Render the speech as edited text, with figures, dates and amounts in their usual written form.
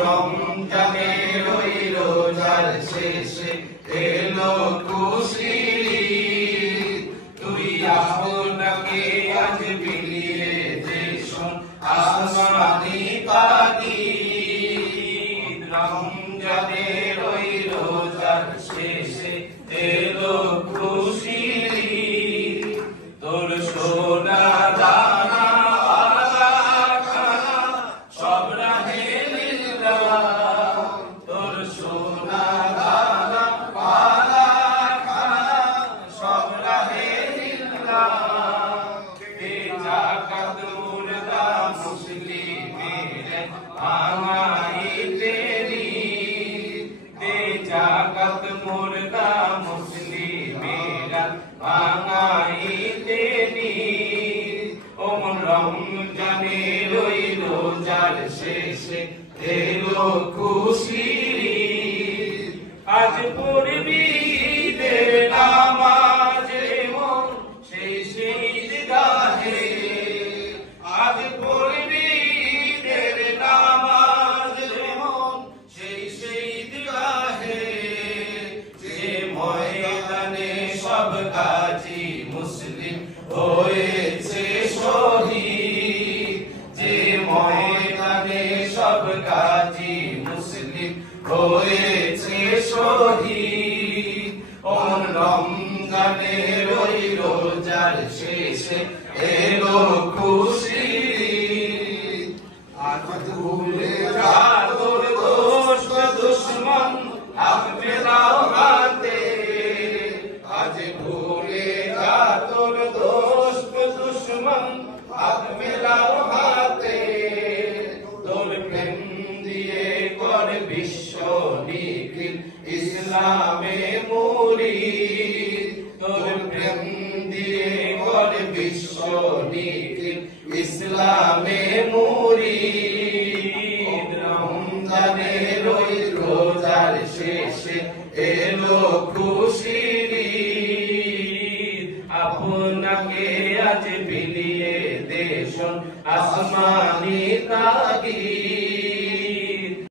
রমজানে রইল যার শেষে এলো খুশি তুই আপনাকে আজ বিলিয়ে দেশ আসমানি পানি রমজানে রইল যার শেষে এলো খুশি তোর সোনা দানা তোর সোনা দানা পালা খানা সব রাহে জাকাত মুর্দা মুসলিমের ভাঙাইতে জাকাত মুর্দা মুসলিমের ভাঙাইতে রমজানে রইল যার শেষে এলো খুশি আজ পড়বি ঈদের নামাজ মন শেষে ঈদগাহে আজ পড়বি ঈদের নামাজ মন শেষে ঈদগাহে যে ময়দানে সব গাজী মুসলিম হয়েছে শহীদ যে ময়দানে সব গাজী মুসলিম হয়েছে শহীদ রমজানে রইল যার শেষে এলো খুশি আজ ভুলে যা তোর দোস্ত দুশ্মন হাত মেলাও হাতে আজ ভুলে যা তোর দোস্ত দুশ্মন হাত মেলাও হাতে তোর প্রেম দিয়ে কর বিশ্ব নিখিল ইসলামে মুরিদ তোর প্রেম দিয়ে কর বিশ্ব নিখিল ইসলামে মুরিদ রমজানে রইল যার শেষে এলো খুশি আপনাকে আজ বিলিয়ে দেশ আসমানি তাগি